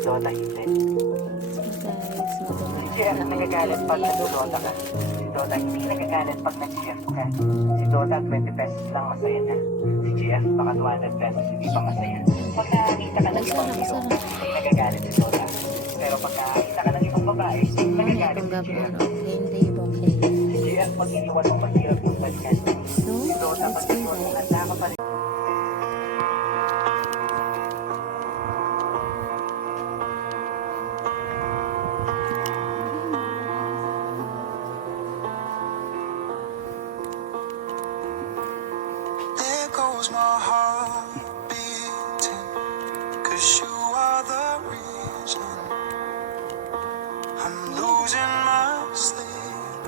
Dota hindi. Guys, Si JF ang nagagalit pag nag-Dota ka. Si Dota hindi nagagalit pag nag-JF ka. Si Dota 20 pesos lang masaya na. Si JF baka 200 pesos hindi pa masaya. Pag nakakita ka ng ibang hero, hindi nagagalit si Dota. Pero pag nakakita ka ng ibang babae, nagagalit si JF. Si JF pag iniwan mo mahirap yung balikan. Si Dota pag iniwan mo handa ka pa rin. There goes my heart beating, 'cause you are the reason I'm losing my sleep.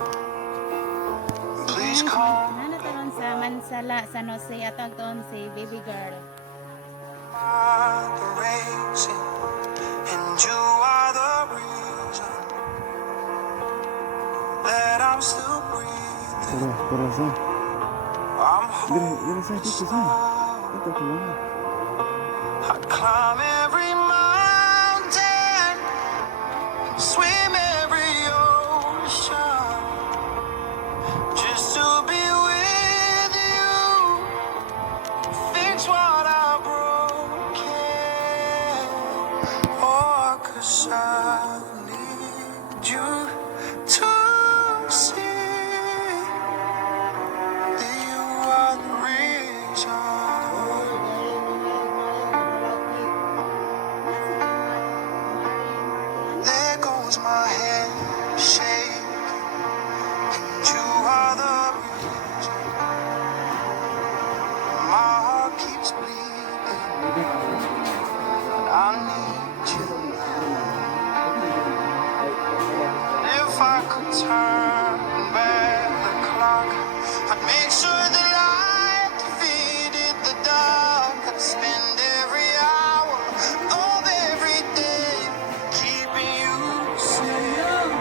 Please call Ano taron sa Mansala, San Jose, atog toon si baby girl. my racing, and you are the reason that I'm still breathing. I'm home. I climb every mountain, swim every ocean, just to be with you. Fix what I broken. Oh, 'cause I need you to see that you are the reason. There goes my head shaking, and you are the reason. My heart keeps bleeding, and I need you. If I could turn back the clock, I'd make sure the light defeated the dark. I'd spend every hour of every day keeping you safe.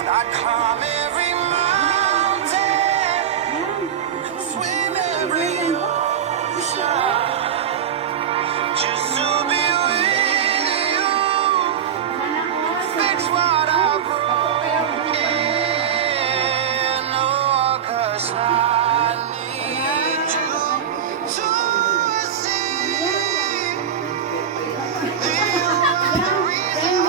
And I'd climb every mountain, swim every ocean, just to be with you. Fix what I broken. Oh, 'cause I need you to see that you are the reason.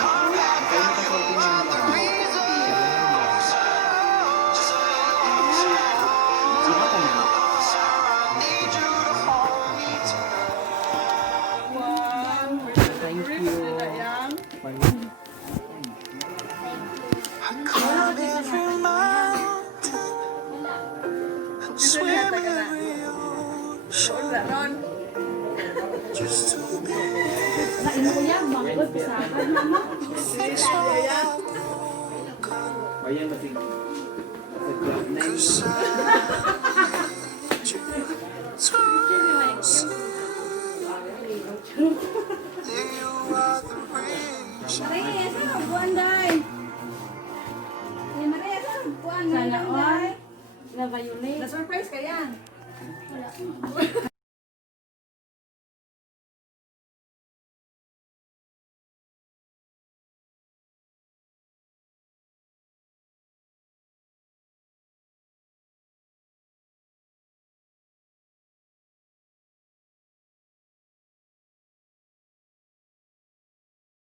Come back and you are the reason. I need you to hold me I climb every mountain and swim every ocean just to be fix what I broken. 'Cause I need you to see that you are the reason. Sana all. Na-surprise ka yan.